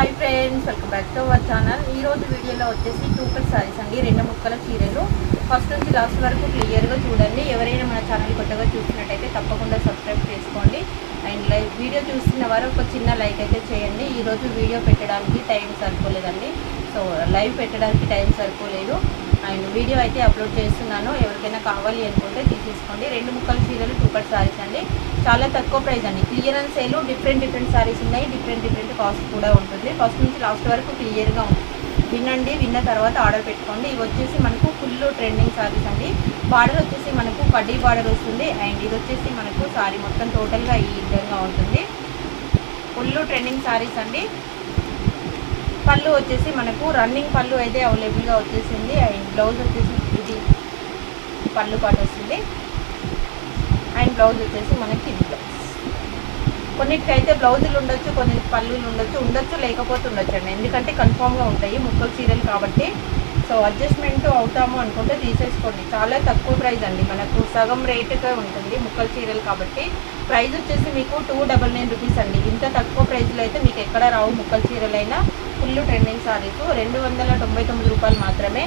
Hi friends welcome back to our channel ఈ రోజు వీడియోలో వచ్చేసి టూకల్ సారీస్ అండి. రెండు ముక్కల చీరలు. ఫస్ట్ నుంచి లాస్ట్ వరకు క్లియర్గా చూడండి. ఎవరైనా మన ఛానల్ కొత్తగా చూసినట్టయితే తప్పకుండా సబ్స్క్రైబ్ చేసుకోండి. అండ్ లైక్ వీడియో చూస్తున్న వారు ఒక చిన్న లైక్ అయితే చేయండి. ఈ రోజు వీడియో పెట్టడానికి టైం సరిపోలేదండి. సో లైవ్ పెట్టడానికి టైం సరిపోలేదు. అండ్ వీడియో అయితే అప్లోడ్ చేస్తున్నాను. ఎవరికైనా కావాలి అనుకుంటే తీసేసుకోండి. రెండు ముక్కల చీరలు టూకట్ శారీస్ అండి. చాలా తక్కువ ప్రైస్ అండి. Clearance sale different different saris ఉన్నాయి. డిఫరెంట్ డిఫరెంట్ కాస్ట్ కూడా ఉంటుంది. ఫస్ట్ నుంచి లాస్ట్ వరకు క్లియర్గా ఉంది వినండి విన్న తర్వాత ఆర్డర్ పెట్టుకోండి. ఇవి వచ్చేసి మనకు ఫుల్ ట్రెండింగ్ సారీస్ అండి. బార్డర్ వచ్చేసి మనకు కడ్డీ బార్డర్ వస్తుంది. అండ్ ఇది వచ్చేసి మనకు సారీ మొత్తం టోటల్గా ఈ విధంగా ఉంటుంది. ఫుల్ ట్రెండింగ్ సారీస్ అండి. పళ్ళు వచ్చేసి మనకు రన్నింగ్ పళ్ళు అయితే అవైలబుల్గా వచ్చేసింది. అండ్ బ్లౌజ్ వచ్చేసి ఇది పళ్ళు పాటు వస్తుంది. అండ్ బ్లౌజ్ వచ్చేసి మనకి ఇది బ్లౌజ్. కొన్నిటికైతే బ్లౌజులు ఉండొచ్చు కొన్ని పళ్ళులు ఉండొచ్చు ఉండొచ్చు లేకపోతే ఉండొచ్చు అండి. ఎందుకంటే కన్ఫామ్గా ఉంటాయి ముక్కలు చీరలు కాబట్టి. సో అడ్జస్ట్మెంట్ అవుతాము అనుకుంటే తీసేసుకోండి. చాలా తక్కువ ప్రైస్ అండి. మనకు సగం రేటుగా ఉంటుంది ముక్కల చీరలు కాబట్టి. ప్రైస్ వచ్చేసి మీకు టూ డబల్ నైన్ రూపీస్ అండి. ఇంత తక్కువ ప్రైస్లో అయితే మీకు ఎక్కడ రావు ముక్కల చీరలైనా. ఫుల్ ట్రెండింగ్ సారీస్ రెండు వందల తొంభై తొమ్మిది రూపాయలు మాత్రమే.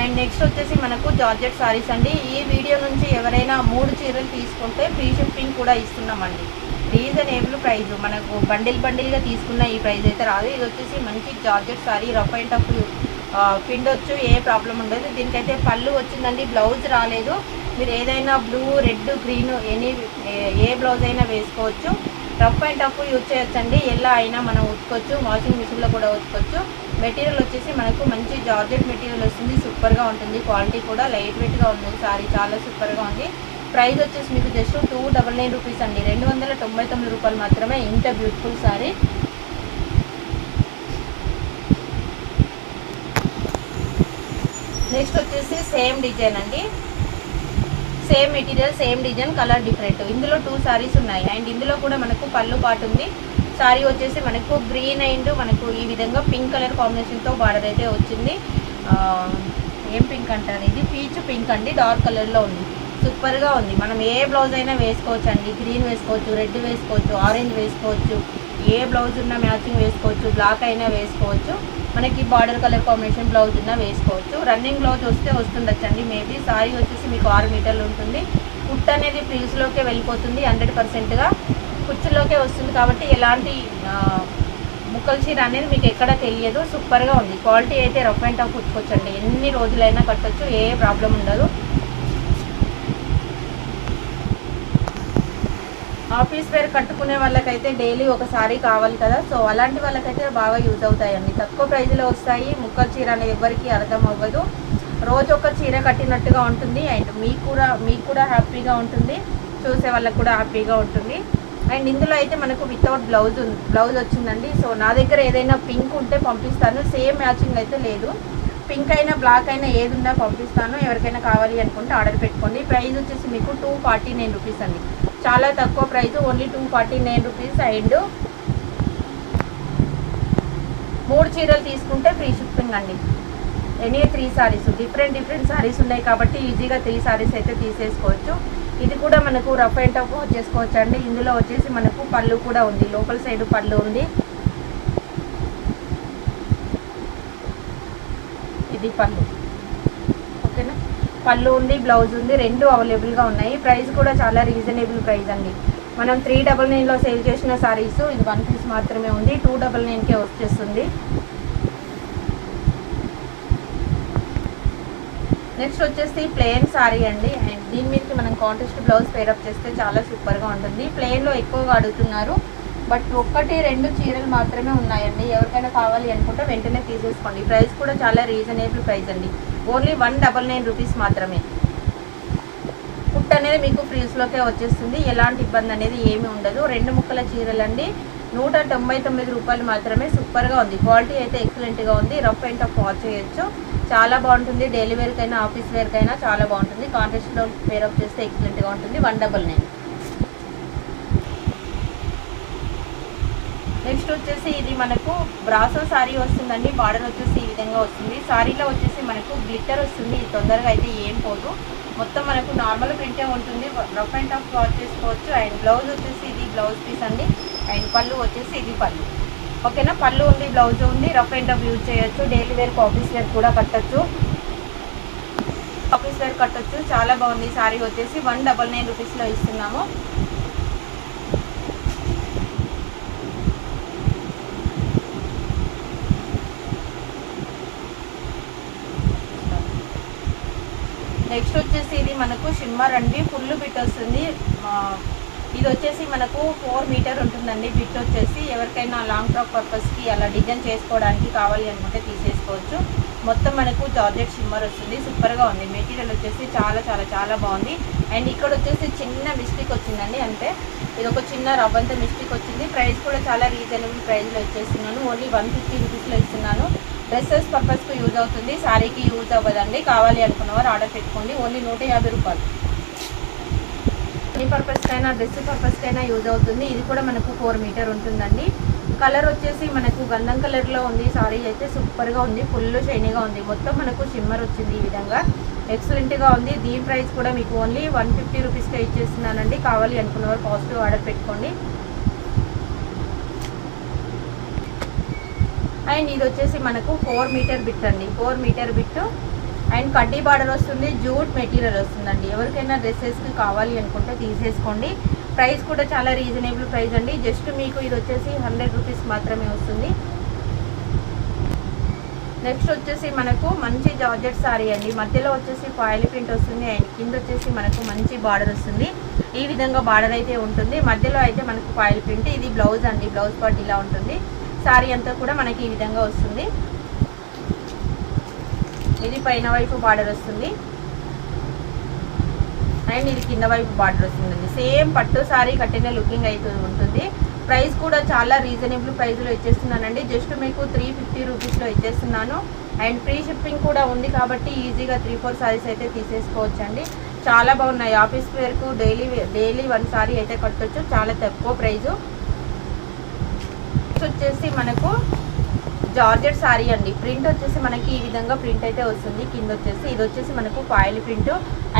అండ్ నెక్స్ట్ వచ్చేసి మనకు జార్జెట్ సారీస్ అండి. ఈ వీడియో నుంచి ఎవరైనా మూడు చీరలు తీసుకుంటే ఫ్రీ షిప్పింగ్ కూడా ఇస్తున్నామండి. Reasonable price. మనకు బండిల్ బండిల్గా తీసుకున్న ఈ ప్రైస్ అయితే రాదు. ఇది వచ్చేసి మంచి georgette sari. Rough and tough పిండొచ్చు ఏ ప్రాబ్లం ఉండదు. దీనికైతే పళ్ళు వచ్చిందండి. బ్లౌజ్ రాలేదు. మీరు ఏదైనా బ్లూ రెడ్ గ్రీన్ ఎనీ ఏ బ్లౌజ్ అయినా వేసుకోవచ్చు. రఫ్ అండ్ టఫ్ యూజ్ చేయొచ్చండి. ఎలా అయినా మనం ఉతుకోవచ్చు. వాషింగ్ మిషన్లో కూడా ఉతుకోవచ్చు. మెటీరియల్ వచ్చేసి మనకు మంచి జార్జెట్ మెటీరియల్ వస్తుంది. సూపర్గా ఉంటుంది. క్వాలిటీ కూడా లైట్ వెయిట్గా ఉంటుంది సారీ చాలా సూపర్గా ఉంది. ప్రైస్ వచ్చేసి మీకు just two double nine rupees అండి. రెండు వందల తొంభై తొమ్మిది రూపాయలు మాత్రమే ఇంత బ్యూటిఫుల్ సారీ నెక్స్ట్ వచ్చేసి సేమ్ డిజైన్ అండి. Same material same design colour different ఇందులో టూ సారీస్ ఉన్నాయి. అండ్ ఇందులో కూడా మనకు పళ్ళు పాటు ఉంది. సారీ వచ్చేసి మనకు గ్రీన్ అండ్ మనకు ఈ విధంగా పింక్ కలర్ కాంబినేషన్తో బార్డర్ అయితే వచ్చింది. ఏం పింక్ అంటారు? ఇది పీచ్ పింక్ అండి. డార్క్ కలర్లో ఉంది. సూపర్గా ఉంది. మనం ఏ బ్లౌజ్ అయినా వేసుకోవచ్చు అండి గ్రీన్ వేసుకోవచ్చు రెడ్ వేసుకోవచ్చు ఆరెంజ్ వేసుకోవచ్చు ఏ బ్లౌజ్ ఉన్నా మ్యాచింగ్ వేసుకోవచ్చు బ్లాక్ అయినా వేసుకోవచ్చు. మనకి బార్డర్ కలర్ కాంబినేషన్ బ్లౌజ్ ఉన్నా వేసుకోవచ్చు. రన్నింగ్ బ్లౌజ్ వస్తే వస్తుండొచ్చండి. మేబీ సారీ వచ్చేసి మీకు ఆరు మీటర్లు ఉంటుంది. కుట్ అనేది ప్లీజ్లోకే వెళ్ళిపోతుంది హండ్రెడ్ పర్సెంట్గా కుచ్చులోకే వస్తుంది కాబట్టి ఎలాంటి ముక్కల చీర అనేది మీకు ఎక్కడ తెలియదు. సూపర్గా ఉంది. క్వాలిటీ అయితే రఫ్ అండ్ టఫ్ కుట్టుకోవచ్చండి. ఎన్ని రోజులైనా కట్టొచ్చు ఏ ప్రాబ్లం ఉండదు. ఆఫీస్ వేర్ కట్టుకునే వాళ్ళకైతే డైలీ ఒకసారి కావాలి కదా. సో అలాంటి వాళ్ళకైతే బాగా యూజ్ అవుతాయండి. తక్కువ ప్రైజ్లో వస్తాయి. ముక్కల చీర అనేది ఎవరికి అర్థం అవ్వదు. రోజు ఒక చీర కట్టినట్టుగా ఉంటుంది. అండ్ మీకు కూడా మీకు కూడా హ్యాపీగా ఉంటుంది. చూసే వాళ్ళకి కూడా హ్యాపీగా ఉంటుంది. అండ్ ఇందులో అయితే మనకు వితౌట్ బ్లౌజ్ ఉంది బ్లౌజ్ వచ్చిందండి. సో నా దగ్గర ఏదైనా పింక్ ఉంటే పంపిస్తాను. సేమ్ మ్యాచింగ్ అయితే లేదు. పింక్ అయినా బ్లాక్ అయినా ఏది ఉన్నా పంపిస్తాను. ఎవరికైనా కావాలి అనుకుంటే ఆర్డర్ పెట్టుకోండి. ప్రైస్ వచ్చేసి మీకు టూ ఫార్టీ నైన్ రూపీస్ అండి. చాలా తక్కువ price only two forty nine rupees and మూడు చీరలు తీసుకుంటే ఫ్రీ షిప్పింగ్ అండి. Any three saris different different saris ఉన్నాయి కాబట్టి ఈజీగా త్రీ సారీస్ అయితే తీసేసుకోవచ్చు. ఇది కూడా మనకు రఫ్ అండ్ టఫ్ వచ్చేసుకోవచ్చు అండి. ఇందులో వచ్చేసి మనకు పళ్ళు కూడా ఉంది లోపల సైడ్ పళ్ళు ఉంది. ఇది పళ్ళు. పళ్ళు ఉంది బ్లౌజ్ ఉంది రెండు అవైలబుల్గా ఉన్నాయి. ప్రైస్ కూడా చాలా రీజనబుల్ ప్రైస్ అండి. మనం త్రీ డబల్ నైన్లో సేల్ చేసిన సారీస్ ఇది వన్ పీస్ మాత్రమే ఉంది. టూ డబల్ నైన్కే వచ్చేస్తుంది. నెక్స్ట్ వచ్చేసి ప్లెయిన్ సారీ అండి. దీని మీదకి మనం కాంట్రాస్ట్ బ్లౌజ్ పేరప్ చేస్తే చాలా సూపర్గా ఉంటుంది. ప్లెయిన్లో ఎక్కువగా అడుగుతున్నారు. బట్ ఒక్కటి రెండు చీరలు మాత్రమే ఉన్నాయండి. ఎవరికైనా కావాలి అనుకుంటే వెంటనే తీసేసుకోండి. ప్రైస్ కూడా చాలా రీజనబుల్ ప్రైస్ అండి. Only one double nine rupees మాత్రమే. కుట్ అనేది మీకు ఫ్రీస్లోకే వచ్చేస్తుంది. ఎలాంటి ఇబ్బంది అనేది ఏమీ ఉండదు. రెండు ముక్కల చీరలండి. నూట తొంభై తొమ్మిది రూపాయలు మాత్రమే సూపర్గా ఉంది. క్వాలిటీ అయితే ఎక్సలెంట్గా ఉంది. రఫ్ అండ్ టఫ్ వాచ్ చేయొచ్చు. చాలా బాగుంటుంది. డైలీ వేర్కైనా ఆఫీస్ వేర్కైనా చాలా బాగుంటుంది. కాంట్రాస్ట్లో పేరప్ చేస్తే ఎక్సలెంట్గా ఉంటుంది. One double nine. నెక్స్ట్ వచ్చేసి ఇది మనకు బ్రాసో శారీ వస్తుందండి. బార్డర్ వచ్చేసి ఈ విధంగా వస్తుంది. శారీలో వచ్చేసి మనకు గ్లిట్టర్ వస్తుంది. తొందరగా అయితే ఏం పోదు. మొత్తం మనకు నార్మల్ ప్రింటే ఉంటుంది. రఫ్ అండ్ టఫ్ వాష్ చేసుకోవచ్చు. అండ్ బ్లౌజ్ వచ్చేసి ఇది బ్లౌజ్ పీస్ అండి. అండ్ పళ్ళు వచ్చేసి ఇది పళ్ళు. ఓకేనా? పళ్ళు ఉంది బ్లౌజ్ ఉంది. రఫ్ అండ్ టఫ్ యూజ్ చేయొచ్చు. డైలీ వేర్ ఆఫీస్ వేర్ కూడా కట్టొచ్చు. ఆఫీస్ వేర్ కట్టొచ్చు. చాలా బాగుంది. శారీ వచ్చేసి వన్ డబల్ నైన్ రూపీస్లో ఇస్తున్నాము నెక్స్ట్ వచ్చేసి ఇది మనకు షిమ్మర్ అండి ఫుల్ బిట్ వస్తుంది. ఇది వచ్చేసి మనకు ఫోర్ మీటర్ ఉంటుందండి. బిట్ వచ్చేసి ఎవరికైనా లాంగ్ ఫ్రాక్ పర్పస్కి అలా డిజైన్ చేసుకోవడానికి కావాలి అనుకుంటే తీసేసుకోవచ్చు. మొత్తం మనకు జార్జెట్ షిమ్మర్ వస్తుంది. సూపర్గా ఉంది. మెటీరియల్ వచ్చేసి చాలా చాలా చాలా బాగుంది. అండ్ ఇక్కడ వచ్చేసి చిన్న మిస్టేక్ వచ్చిందండి. అంటే ఇది ఒక చిన్న రవ్వంత మిస్టేక్ వచ్చింది. ప్రైస్ కూడా చాలా రీజనబుల్ ప్రైస్లో ఇచ్చేస్తున్నాను. ఓన్లీ వన్ ఫిఫ్టీ రూపీస్లో ఇస్తున్నాను. డ్రెస్సెస్ పర్పస్కు యూజ్ అవుతుంది శారీకి యూజ్ అవ్వదండి. కావాలి అనుకున్నవారు ఆర్డర్ పెట్టుకోండి. ఓన్లీ నూట యాభై రూపాయలు. ఏ పర్పస్కైనా డ్రెస్ పర్పస్కైనా యూజ్ అవుతుంది. ఇది కూడా మనకు ఫోర్ మీటర్ ఉంటుందండి. కలర్ వచ్చేసి మనకు గంధం కలర్లో ఉంది. సారీ అయితే సూపర్గా ఉంది. ఫుల్ షైనీగా ఉంది. మొత్తం మనకు షిమ్మర్ వచ్చింది ఈ విధంగా. ఎక్సలెంట్గా ఉంది. దీని ప్రైస్ కూడా మీకు ఓన్లీ వన్ ఫిఫ్టీ రూపీస్కే ఇచ్చేస్తున్నానండి. కావాలి అనుకున్నవారు పాజిటివ్ ఆర్డర్ పెట్టుకోండి. అండ్ ఇది వచ్చేసి మనకు ఫోర్ మీటర్ బిట్ అండి. Four metre bit. అండ్ కడ్డీ బార్డర్ వస్తుంది జూట్ మెటీరియల్ వస్తుందండి. ఎవరికైనా డ్రెస్సెస్కి కావాలి అనుకుంటే తీసేసుకోండి. ప్రైస్ కూడా చాలా రీజనబుల్ ప్రైస్ అండి. జస్ట్ మీకు ఇది వచ్చేసి హండ్రెడ్ రూపీస్ మాత్రమే వస్తుంది. నెక్స్ట్ వచ్చేసి మనకు మంచి జార్జెట్ సారీ అండి. మధ్యలో వచ్చేసి ఫాయిల్ ప్రింట్ వస్తుంది. అండ్ కింద వచ్చేసి మనకు మంచి బార్డర్ వస్తుంది. ఈ విధంగా బార్డర్ అయితే ఉంటుంది. మధ్యలో అయితే మనకు ఫాయిల్ ప్రింట్. ఇది బ్లౌజ్ అండి. బ్లౌజ్ పార్ట్ ఇలా ఉంటుంది. శారీ అంతా కూడా మనకి ఈ విధంగా వస్తుంది. ఇది పైన వైపు బార్డర్ వస్తుంది. అండ్ ఇది కింద వైపు బార్డర్ వస్తుందండి. సేమ్ పట్టు సారీ కట్టిన లుకింగ్ అయితే ఉంటుంది. ప్రైస్ కూడా చాలా రీజనబుల్ ప్రైస్లో ఇచ్చేస్తున్నానండి. జస్ట్ మీకు త్రీ ఫిఫ్టీ రూపీస్లో ఇచ్చేస్తున్నాను. అండ్ ఫ్రీ షిప్పింగ్ కూడా ఉంది కాబట్టి ఈజీగా త్రీ ఫోర్ సారీస్ అయితే తీసేసుకోవచ్చండి. చాలా బాగున్నాయి. ఆఫీస్ వేర్కు డైలీ డైలీ వన్ సారీ అయితే కట్టొచ్చు. చాలా తక్కువ ప్రైజు. వచ్చేసి మనకు జార్జెట్ సారీ అండి. ప్రింట్ వచ్చేసి మనకి ఈ విధంగా ప్రింట్ అయితే వస్తుంది. కింద వచ్చేసి ఇది వచ్చేసి మనకు ఫాయిల్ ప్రింట్.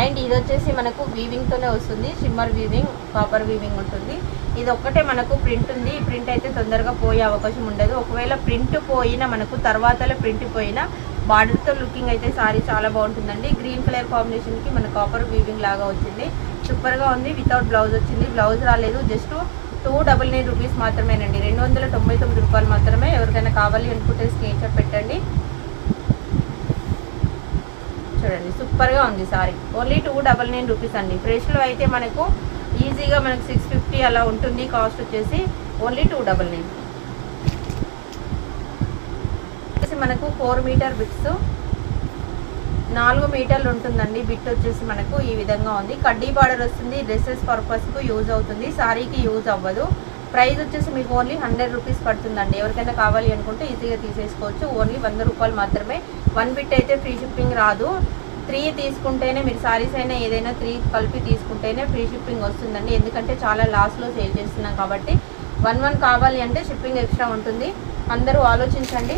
అండ్ ఇది వచ్చేసి మనకు వీవింగ్ తోనే వస్తుంది. షిమ్మర్ వీవింగ్ కాపర్ వీవింగ్ ఉంటుంది. ఇది ఒక్కటే మనకు ప్రింట్ ఉంది. ఈ ప్రింట్ అయితే తొందరగా పోయే అవకాశం ఉండదు. ఒకవేళ ప్రింట్ పోయినా మనకు తర్వాతలో ప్రింట్ పోయినా బార్డర్తో లుకింగ్ అయితే సారీ చాలా బాగుంటుందండి. గ్రీన్ కలర్ కాంబినేషన్కి మన కాపర్ వీవింగ్ లాగా వచ్చింది. సూపర్గా ఉంది. వితౌట్ బ్లౌజ్ వచ్చింది. బ్లౌజ్ రాలేదు. Just two double nine rupees మాత్రమేనండి. రెండు వందల తొంభై తొమ్మిది రూపాయలు మాత్రమే ఎవరికైనా కావాలి అనుకుంటే స్క్రీన్ షాట్ పెట్టండి. చూడండి సూపర్గా ఉంది sari. Only two double nine rupees అండి. ఫ్రెష్లో అయితే మనకు ఈజీగా మనకు సిక్స్ ఫిఫ్టీ అలా ఉంటుంది. కాస్ట్ వచ్చేసి ఓన్లీ టూ డబల్ నైన్. వచ్చేసి మనకు ఫోర్ మీటర్ బిట్స్ నాలుగు మీటర్లు ఉంటుందండి. బిట్ వచ్చేసి మనకు ఈ విధంగా ఉంది. కడ్డీ బార్డర్ వస్తుంది. డ్రెస్సెస్ పర్పస్కు యూజ్ అవుతుంది. శారీకి యూజ్ అవ్వదు. ప్రైస్ వచ్చేసి మీకు ఓన్లీ హండ్రెడ్ రూపీస్ పడుతుందండి. ఎవరికైనా కావాలి అనుకుంటే ఈజీగా తీసేసుకోవచ్చు. ఓన్లీ వంద రూపాయలు మాత్రమే. వన్ బిట్ అయితే ఫ్రీ షిప్పింగ్ రాదు. త్రీ తీసుకుంటేనే మీరు సారీస్ అయినా ఏదైనా త్రీ కలిపి తీసుకుంటేనే ఫ్రీ షిప్పింగ్ వస్తుందండి. ఎందుకంటే చాలా లాస్లో సేల్ చేస్తున్నాం కాబట్టి వన్ వన్ కావాలి అంటే షిప్పింగ్ ఎక్స్ట్రా ఉంటుంది. అందరూ ఆలోచించండి.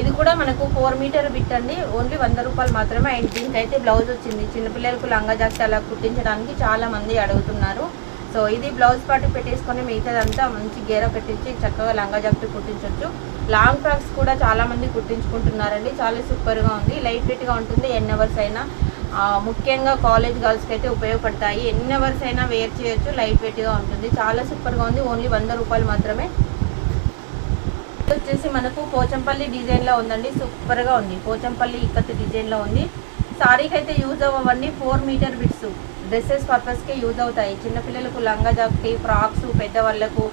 ఇది కూడా మనకు ఫోర్ మీటర్ బిట్ అండి. ఓన్లీ వంద రూపాయలు మాత్రమే అండ్ దీనికైతే బ్లౌజ్ వచ్చింది. చిన్నపిల్లలకు లంగా జాకెట్ అలా కుట్టించడానికి చాలా మంది అడుగుతున్నారు. సో ఇది బ్లౌజ్ పాటు పెట్టేసుకొని మిగతాదంతా మంచి గేర పెట్టించి చక్కగా లంగా జాకెట్ కుట్టించవచ్చు లాంగ్ ఫ్రాక్స్ కూడా చాలామంది కుట్టించుకుంటున్నారండి. చాలా సూపర్గా ఉంది. లైట్ వెయిట్గా ఉంటుంది. ఎన్ని అవర్స్ అయినా. ముఖ్యంగా కాలేజ్ గర్ల్స్కి అయితే ఉపయోగపడతాయి. ఎన్ని అవర్స్ అయినా వేర్ చేయొచ్చు. లైట్ వెయిట్గా ఉంటుంది. చాలా సూపర్గా ఉంది. ఓన్లీ వంద రూపాయలు మాత్రమే వచ్చేసి మనకు పోచంపల్లి డిజైన్లో ఉందండి. సూపర్గా ఉంది. పోచంపల్లి ఇక్కత్ డిజైన్లో ఉంది. సారీకి అయితే యూజ్ అవ్వండి ఫోర్ మీటర్ బిట్స్ డ్రెస్సెస్ పర్పస్కే యూజ్ అవుతాయి. చిన్నపిల్లలకు లంగా జాకెట్ ఫ్రాక్స్ పెద్దవాళ్ళకు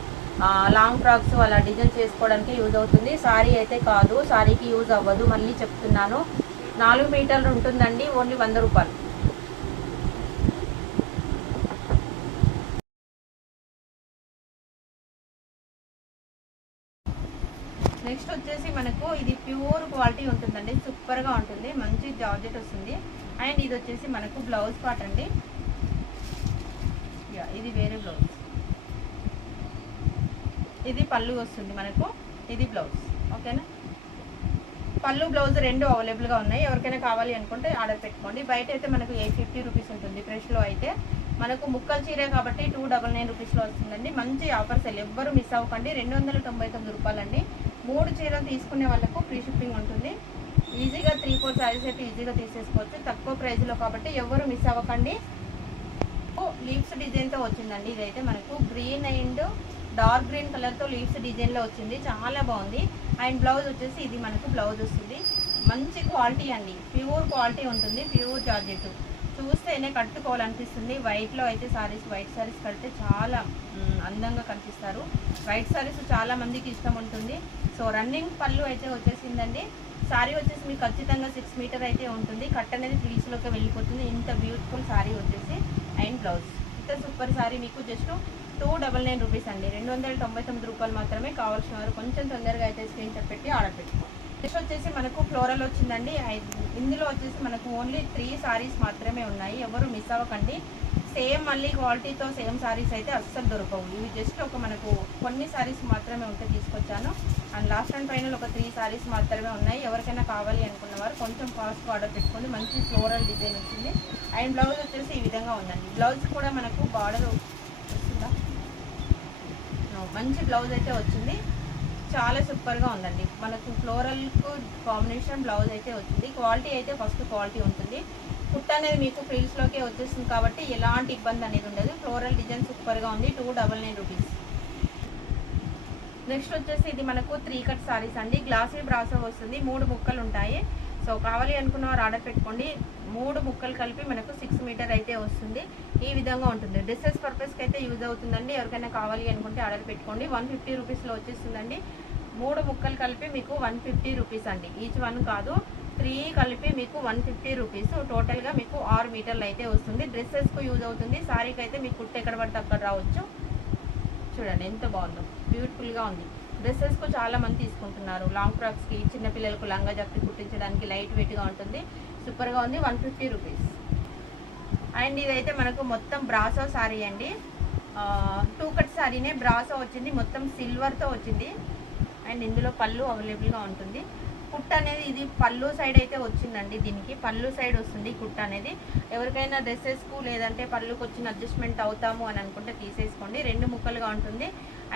లాంగ్ ఫ్రాక్స్ అలా డిజైన్ చేసుకోవడానికి యూజ్ అవుతుంది. సారీ అయితే కాదు. సారీకి యూజ్ అవ్వదు. మళ్ళీ చెప్తున్నాను. నాలుగు మీటర్లు ఉంటుందండి. ఓన్లీ వంద రూపాయలు నెక్స్ట్ వచ్చేసి మనకు ఇది ప్యూర్ క్వాలిటీ ఉంటుందండి సూపర్గా ఉంటుంది మంచి జార్జెట్ వస్తుంది. అండ్ ఇది వచ్చేసి మనకు బ్లౌజ్ పార్ట్ అండి. యా ఇది వేరే బ్లౌజ్. ఇది పళ్ళు వస్తుంది మనకు. ఇది బ్లౌజ్. ఓకేనా పళ్ళు బ్లౌజ్ రెండు అవైలబుల్గా ఉన్నాయి. ఎవరికైనా కావాలి అనుకుంటే ఆర్డర్ పెట్టుకోండి. బయట అయితే మనకు ఎయిట్ ఫిఫ్టీ రూపీస్ ఉంటుంది. ఫ్రెష్లో అయితే మనకు ముక్కలు చీరే కాబట్టి టూ డబల్ నైన్ రూపీస్లో వస్తుందండి. మంచి ఆఫర్స్ ఎవ్వరు మిస్ అవ్వకండి. రెండు వందల తొంభై తొమ్మిది రూపాయలండి. మూడు చీరలు తీసుకునే వాళ్ళకు ఫ్రీ షిప్పింగ్ ఉంటుంది. ఈజీగా త్రీ ఫోర్ శారీస్ అయితే ఈజీగా తీసేసుకోవచ్చు. తక్కువ ప్రైస్లో కాబట్టి ఎవరు మిస్ అవ్వకండి. లీవ్స్ డిజైన్తో వచ్చిందండి. ఇదైతే మనకు గ్రీన్ అండ్ డార్క్ గ్రీన్ కలర్తో లీవ్స్ డిజైన్లో వచ్చింది. చాలా బాగుంది. అండ్ బ్లౌజ్ వచ్చేసి ఇది మనకు బ్లౌజ్ వస్తుంది. మంచి క్వాలిటీ అండి. ప్యూర్ క్వాలిటీ ఉంటుంది. Pure georgette. చూస్తేనే కట్టుకోవాలనిపిస్తుంది. వైట్లో అయితే సారీస్ వైట్ సారీస్ కడితే చాలా అందంగా కనిపిస్తారు. వైట్ సారీస్ చాలా మందికి ఇష్టం ఉంటుంది. సో రన్నింగ్ పళ్ళు అయితే వచ్చేసిందండి. సారీ వచ్చేసి మీకు ఖచ్చితంగా సిక్స్ మీటర్ అయితే ఉంటుంది. కట్ అనేది ఫ్రీస్లోకి వెళ్ళిపోతుంది. ఇంత బ్యూటిఫుల్ సారీ వచ్చేసి అండ్ బ్లౌజ్ ఇంత సూపర్ సారీ మీకు just two double nine rupees అండి. రెండు వందల తొంభై తొమ్మిది రూపాయలు మాత్రమే కావాల్సిన వారు కొంచెం తొందరగా అయితే స్క్రీన్ షాట్ పెట్టి ఆర్డర్ పెట్టుకోండి. నెక్స్ట్ వచ్చేసి మనకు ఫ్లోరల్ వచ్చిందండి. ఇందులో వచ్చేసి మనకు ఓన్లీ త్రీ సారీస్ మాత్రమే ఉన్నాయి. ఎవరు మిస్ అవ్వకండి. సేమ్ మళ్ళీ క్వాలిటీతో సేమ్ సారీస్ అయితే అస్సలు దొరకవు. ఇవి జస్ట్ ఒక మనకు కొన్ని సారీస్ మాత్రమే ఉంటే తీసుకొచ్చాను. అండ్ లాస్ట్ అండ్ ఫైనల్ ఒక త్రీ సారీస్ మాత్రమే ఉన్నాయి. ఎవరికైనా కావాలి అనుకున్న వారు కొంచెం కాస్ట్ ఆర్డర్ పెట్టుకోండి. మంచి ఫ్లోరల్ డిజైన్ వచ్చింది. అండ్ బ్లౌజ్ వచ్చేసి ఈ విధంగా ఉందండి. బ్లౌజ్ కూడా మనకు బార్డర్ వస్తుందా? మంచి బ్లౌజ్ అయితే వచ్చింది. చాలా సూపర్గా ఉందండి. మనకు ఫ్లోరల్కు కాంబినేషన్ బ్లౌజ్ అయితే వచ్చింది. క్వాలిటీ అయితే ఫస్ట్ క్వాలిటీ ఉంటుంది. కుట్ అనేది మీకు ఫ్రీల్స్లోకే వచ్చేస్తుంది కాబట్టి ఎలాంటి ఇబ్బంది అనేది ఉండదు. ఫ్లోరల్ డిజైన్ సూపర్గా ఉంది. Two double nine rupees next వచ్చేసి ఇది మనకు త్రీ కట్ సారీస్ అండి. గ్లాసీ బ్రాసో వస్తుంది. మూడు ముక్కలు ఉంటాయి. సో కావాలి అనుకున్న వారు ఆర్డర్ పెట్టుకోండి. మూడు ముక్కలు కలిపి మనకు సిక్స్ మీటర్ అయితే వస్తుంది. ఈ విధంగా ఉంటుంది. డ్రెస్సెస్ పర్పస్కి అయితే యూజ్ అవుతుందండి. ఎవరికైనా కావాలి అనుకుంటే ఆర్డర్ పెట్టుకోండి. వన్ ఫిఫ్టీ రూపీస్లో వచ్చేస్తుందండి. మూడు ముక్కలు కలిపి మీకు వన్ ఫిఫ్టీ రూపీస్ అండి. ఈచ్ వన్ కాదు. త్రీ కలిపి మీకు వన్ ఫిఫ్టీ రూపీస్. టోటల్గా మీకు ఆరు మీటర్లు అయితే వస్తుంది. డ్రెస్సెస్కు యూజ్ అవుతుంది. శారీకి అయితే మీకు కుట్టు ఎక్కడ పడితే అక్కడ రావచ్చు. చూడండి ఎంత బాగుందో. బ్యూటిఫుల్గా ఉంది. డ్రెస్సెస్కు చాలా మంది తీసుకుంటున్నారు. లాంగ్ ఫ్రాక్స్కి చిన్నపిల్లలకు లంగా జాకెట్ కుట్టించడానికి లైట్ వెయిట్గా ఉంటుంది. సూపర్గా ఉంది. One fifty rupees. అండ్ ఇదైతే మనకు మొత్తం బ్రాసో శారీ అండి. టూ కట్ శారీనే బ్రాసో వచ్చింది. మొత్తం సిల్వర్తో వచ్చింది. అండ్ ఇందులో పళ్ళు అవైలబుల్గా ఉంటుంది. కుట్ అనేది ఇది పళ్ళు సైడ్ అయితే వచ్చిందండి దీనికి. పళ్ళు సైడ్ వస్తుంది కుట్ అనేది. ఎవరికైనా డ్రెస్సెస్కు లేదంటే పళ్ళుకు వచ్చిన అడ్జస్ట్మెంట్ అవుతాము అని అనుకుంటే తీసేసుకోండి. రెండు ముక్కలుగా ఉంటుంది.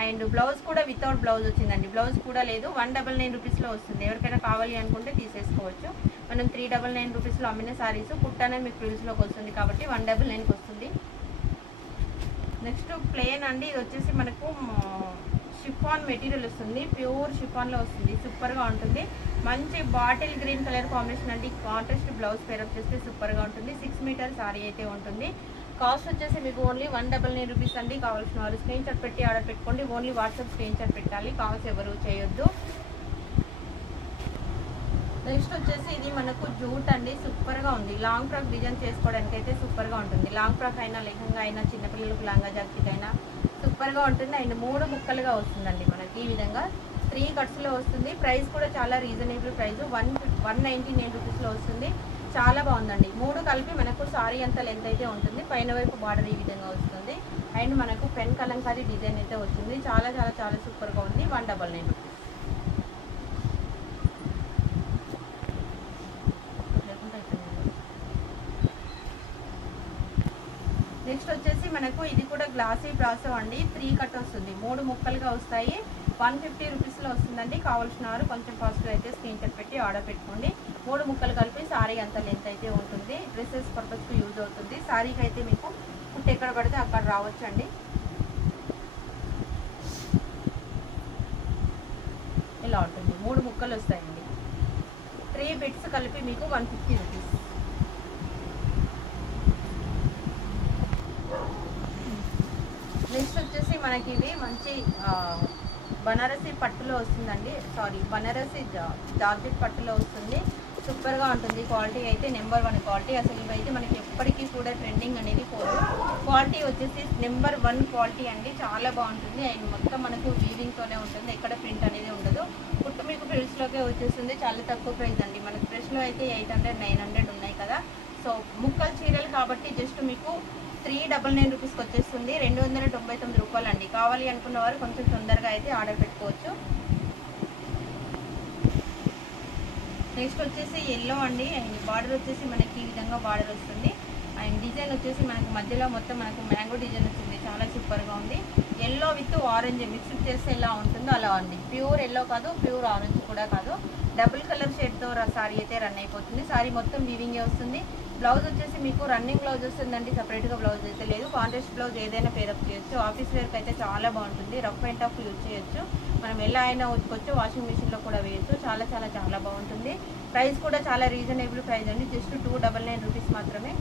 అండ్ బ్లౌజ్ కూడా వితౌట్ బ్లౌజ్ వచ్చిందండి. బ్లౌజ్ కూడా లేదు. వన్ డబల్ నైన్ రూపీస్లో వస్తుంది. ఎవరికైనా కావాలి అనుకుంటే తీసేసుకోవచ్చు. మనం త్రీ డబల్ నైన్ రూపీస్లో అమ్మిన సారీస్ కుట్ట అనేది మీకు ఫ్రిల్స్లోకి వస్తుంది కాబట్టి వన్ డబల్ నైన్కి వస్తుంది. నెక్స్ట్ ప్లేన్ అండి. ఇది వచ్చేసి మనకు షిఫాన్ మెటీరియల్ వస్తుంది ప్యూర్ షిఫాన్లో వస్తుంది సూపర్గా ఉంటుంది. మంచి బాటిల్ గ్రీన్ కలర్ కాంబినేషన్ అండి. కాంట్రాస్ట్ బ్లౌజ్ పేరప్ చేస్తే సూపర్గా ఉంటుంది. సిక్స్ మీటర్ సారీ అయితే ఉంటుంది. కాస్ట్ వచ్చేసి మీకు only one double nine rupees అండి. కావాల్సిన వారు స్క్రీన్ షాట్ పెట్టి ఆర్డర్ పెట్టుకోండి. ఓన్లీ వాట్సాప్ స్క్రీన్ షాట్ పెట్టాలి. కాల్స్ ఎవరు చేయొద్దు. నెక్స్ట్ వచ్చేసి ఇది మనకు జూట్ అండి. సూపర్గా ఉంది. లాంగ్ ఫ్రాక్ డిజైన్ చేసుకోవడానికి అయితే సూపర్గా ఉంటుంది. లాంగ్ ఫ్రాక్ అయినా లెహంగా అయినా చిన్నపిల్లలకు లంగా జాకెట్ అయినా సూపర్గా ఉంటుంది. అండ్ మూడు ముక్కలుగా వస్తుందండి మనకి ఈ విధంగా. త్రీ కట్స్లో వస్తుంది. ప్రైస్ కూడా చాలా reasonable price. One one ninety nine రూపీస్లో వస్తుంది. చాలా బాగుందండి. మూడు కలిపి మనకు సారీ అంత లెంత్ అయితే ఉంటుంది. పైన వైపు బార్డర్ ఈ విధంగా వస్తుంది. అండ్ మనకు పెన్ కలంకారీ డిజైన్ అయితే వచ్చింది. చాలా చాలా చాలా సూపర్గా ఉంది. వన్ డబల్ నైన్ రూపీస్ లేకుంటే అయిపోయింది. నెక్స్ట్ వచ్చేసి మనకు ఇది కూడా గ్లాసీ బ్రాసో అండి. త్రీ కట్ వస్తుంది. మూడు ముక్కలుగా వస్తాయి. వన్ ఫిఫ్టీ రూపీస్లో వస్తుందండి. కావాల్సిన వారు కొంచెం ఫాస్ట్గా అయితే స్క్రీన్ షాట్ పెట్టి ఆర్డర్ పెట్టుకోండి. మూడు ముక్కలు కలిపి శారీ అంత లెంత్ అయితే ఉంటుంది. డ్రెస్సెస్ పర్పస్కి యూజ్ అవుతుంది. శారీకి అయితే మీకు కుట్టు ఎక్కడ పడితే అక్కడ రావచ్చండి. ఇలా ఉంటుంది. మూడు ముక్కలు వస్తాయండి. త్రీ బిట్స్ కలిపి మీకు వన్ ఫిఫ్టీ రూపీస్ నెక్స్ట్ వచ్చేసి మనకి ఇది మంచి బనారసి పట్టులో వస్తుందండి. సారీ బనారసి జా- జార్జెట్ పట్టులో వస్తుంది. సూపర్గా ఉంటుంది. క్వాలిటీ అయితే నెంబర్ వన్ క్వాలిటీ. అసలు ఇవైతే మనకి ఎప్పటికీ కూడా ట్రెండింగ్ అనేది పోదు. క్వాలిటీ వచ్చేసి నెంబర్ వన్ క్వాలిటీ అండి. చాలా బాగుంటుంది. అండ్ మొత్తం మనకు వీవింగ్తోనే ఉంటుంది. ఎక్కడ ప్రింట్ అనేది ఉండదు. కుట్టు మీకు ఫ్రిల్స్లోకే వచ్చేస్తుంది. చాలా తక్కువ ప్రైస్ అండి. మనకి ఫ్రెష్లో అయితే ఎయిట్ హండ్రెడ్ నైన్ హండ్రెడ్ ఉన్నాయి కదా. సో ముక్కలు చీరలు కాబట్టి జస్ట్ మీకు త్రీ డబల్ నైన్ రూపీస్కి వచ్చేస్తుంది. రెండు వందల తొంభై తొమ్మిది రూపాయలు అండి కావాలి అనుకున్న వారు కొంచెం తొందరగా అయితే ఆర్డర్ పెట్టుకోవచ్చు. నెక్స్ట్ వచ్చేసి ఎల్లో అండి. అండ్ బార్డర్ వచ్చేసి మనకి ఈ విధంగా బార్డర్ వస్తుంది. అండ్ డిజైన్ వచ్చేసి మనకి మధ్యలో మొత్తం మనకు మ్యాంగో డిజైన్ వచ్చింది. చాలా సూపర్గా ఉంది. ఎల్లో విత్ ఆరెంజ్ మిక్స్ చేస్తే ఎలా ఉంటుందో అలా ఉంది. ప్యూర్ ఎల్లో కాదు ప్యూర్ ఆరెంజ్ కూడా కాదు. డబుల్ కలర్ షేడ్తో సారీ అయితే రన్ అయిపోతుంది. సారీ మొత్తం వీవింగే వస్తుంది. బ్లౌజ్ వచ్చేసి మీకు రన్నింగ్ బ్లౌజ్ వస్తుందండి సపరేట్గా బ్లౌజ్ అయితే లేదు. కాంట్రాస్ట్ బ్లౌజ్ ఏదైనా పేరప్ చేయొచ్చు. ఆఫీస్ వేర్కి అయితే చాలా బాగుంటుంది. రఫ్ అండ్ టఫ్ యూజ్ చేయొచ్చు. మనం ఎలా అయినా ఉతుకోవచ్చు వాషింగ్ మిషన్లో కూడా వేయచ్చు. చాలా చాలా చాలా బాగుంటుంది. ప్రైస్ కూడా చాలా రీజనబుల్ ప్రైస్ అండి. Just two double nine rupees మాత్రమే.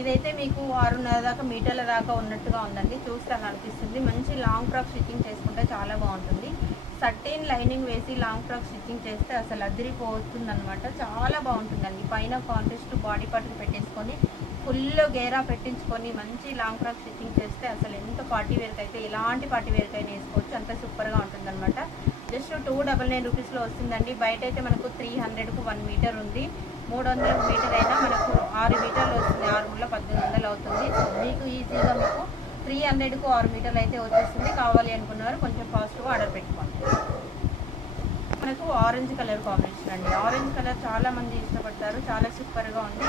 ఇదైతే మీకు ఆరున్నర దాకా మీటర్ల దాకా ఉన్నట్టుగా ఉందండి. చూస్తే అలా అనిపిస్తుంది. మంచి లాంగ్ ఫ్రాక్ స్టిచ్చింగ్ చేసుకుంటే సర్టీన్ లైనింగ్ వేసి లాంగ్ ఫ్రాక్ స్టిచ్చింగ్ చేస్తే అసలు అదిరిపోతుంది అనమాట చాలా బాగుంటుందండి. పైన కాంటెస్ట్ బాడీ పార్ట్కి పెట్టేసుకొని ఫుల్ గేరా పెట్టించుకొని మంచి లాంగ్ ఫ్రాక్ స్టిచ్చింగ్ చేస్తే అసలు ఎంత పార్టీ వేర్కి అయితే ఎలాంటి పార్టీ వేర్కి అయినా వేసుకోవచ్చు. అంత సూపర్గా ఉంటుంది అనమాట జస్ట్ టూ డబల్ నైన్ రూపీస్లో వస్తుందండి. బయట అయితే మనకు త్రీ హండ్రెడ్కు వన్ మీటర్ ఉంది. మూడు వందల మీటర్ అయినా మనకు ఆరు మీటర్లు వస్తుంది. ఆరు ముళ్ళ పద్దెనిమిది వందలు అవుతుంది. మీకు ఈజీగా మీకు త్రీ హండ్రెడ్కు ఆరు మీటర్లు అయితే వచ్చేస్తుంది. కావాలి అనుకున్నారు కొంచెం ఫాస్ట్గా ఆర్డర్ పెట్టుకోండి. మనకు ఆరెంజ్ కలర్ కాంబినేషన్ అండి. ఆరెంజ్ కలర్ చాలా మంది ఇష్టపడతారు. చాలా సూపర్గా ఉంది.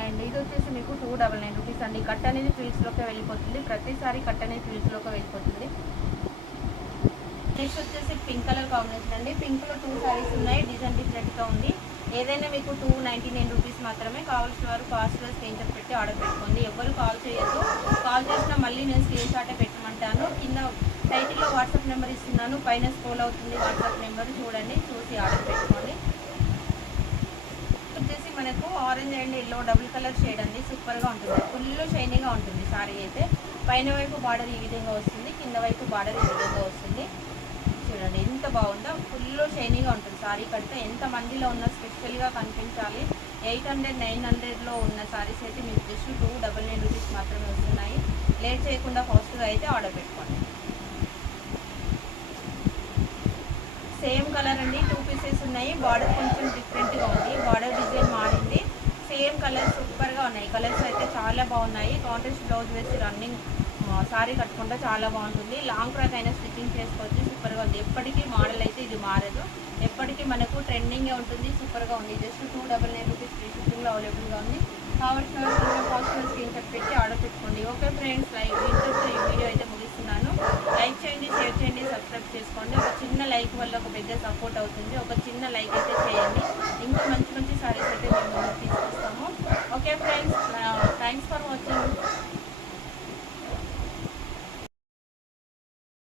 అండ్ ఇది వచ్చేసి మీకు టూ డబల్ నైన్ రూపీస్ అండి. కట్ అనేది ఫీల్డ్స్లోకి వెళ్ళిపోతుంది. ప్రతిసారి కట్ అనేది ఫీల్డ్స్లోకి వెళ్ళిపోతుంది. నెక్స్ట్ వచ్చేసి పింక్ కలర్ కాంబినేషన్ అండి. పింక్లో టూ సారీస్ ఉన్నాయి. డిజైన్ డిఫరెంట్గా ఉంది. ఏదైనా మీకు టూ నైంటీ నైన్ రూపీస్ మాత్రమే కావాల్సిన వారు కాస్ట్లో స్క్రీన్ షాట్ పెట్టి ఆర్డర్ పెట్టుకోండి. ఎవరు కాల్ చేయొద్దు. కాల్ చేసినా మళ్ళీ నేను స్క్రీన్ షాటే పెట్టమంటాను. కింద టైటిల్లో వాట్సాప్ నెంబర్ ఇస్తున్నాను. పైన స్క్రోల్ అవుతుంది వాట్సాప్ నెంబర్ చూడండి. చూసి ఆర్డర్ పెట్టుకోండి. వచ్చేసి మనకు orange and yellow double colour shade అండి. సూపర్గా ఉంటుంది. ఫుల్ షైనీగా ఉంటుంది. సారీ అయితే. పైన వైపు బార్డర్ ఈ విధంగా వస్తుంది. కింద వైపు బార్డర్ ఈ విధంగా వస్తుంది. చూడండి ఎంత బాగుందో. ఫుల్ షైనీగా ఉంటుంది. సారీ కడితే ఎంత మందిలో ఉన్న స్పెషల్గా కనిపించాలి. ఎయిట్ హండ్రెడ్ నైన్ హండ్రెడ్లో ఉన్న సారీస్ అయితే మీకు just two double nine rupees మాత్రమే వస్తున్నాయి. లేట్ చేయకుండా ఫాస్ట్గా అయితే ఆర్డర్ పెట్టుకోండి. సేమ్ కలర్ అండి టూ పీసెస్ ఉన్నాయి. బార్డర్ కొంచెం డిఫరెంట్గా ఉంది. బార్డర్ డిజైన్ మారింది. సేమ్ కలర్ సూపర్గా ఉన్నాయి. కలర్స్ అయితే చాలా బాగున్నాయి. కాంట్రాస్ట్ బ్లౌజ్ వేసి రన్నింగ్ సారీ కట్టుకుంటే చాలా బాగుంటుంది. లాంగ్ ఫ్రాక్ అయినా స్టిచ్చింగ్ చేసుకోవచ్చు. సూపర్గా ఉంది. ఎప్పటికీ మోడల్ అయితే ఇది మారదు. ఎప్పటికీ మనకు ట్రెండింగే ఉంటుంది. సూపర్గా ఉంది. Just two double nine rupees free షిప్పింగ్లో అవైలబుల్గా ఉంది. కావాల్సిన వాళ్ళు పాజిటివ్ స్క్రీన్ షాట్ పెట్టి ఆర్డర్ పెట్టుకోండి. ఓకే ఫ్రెండ్స్ లైక్ ఇంట్రెస్ట్ ఈ వీడియో అయితే ముగిస్తున్నాను. లైక్ చేయండి షేర్ చేయండి సబ్స్క్రైబ్ చేసుకోండి. ఒక చిన్న లైక్ వల్ల ఒక పెద్ద సపోర్ట్ అవుతుంది. ఒక చిన్న లైక్ అయితే చేయండి. ఇంకా మంచి Okay friends, now thanks for watching.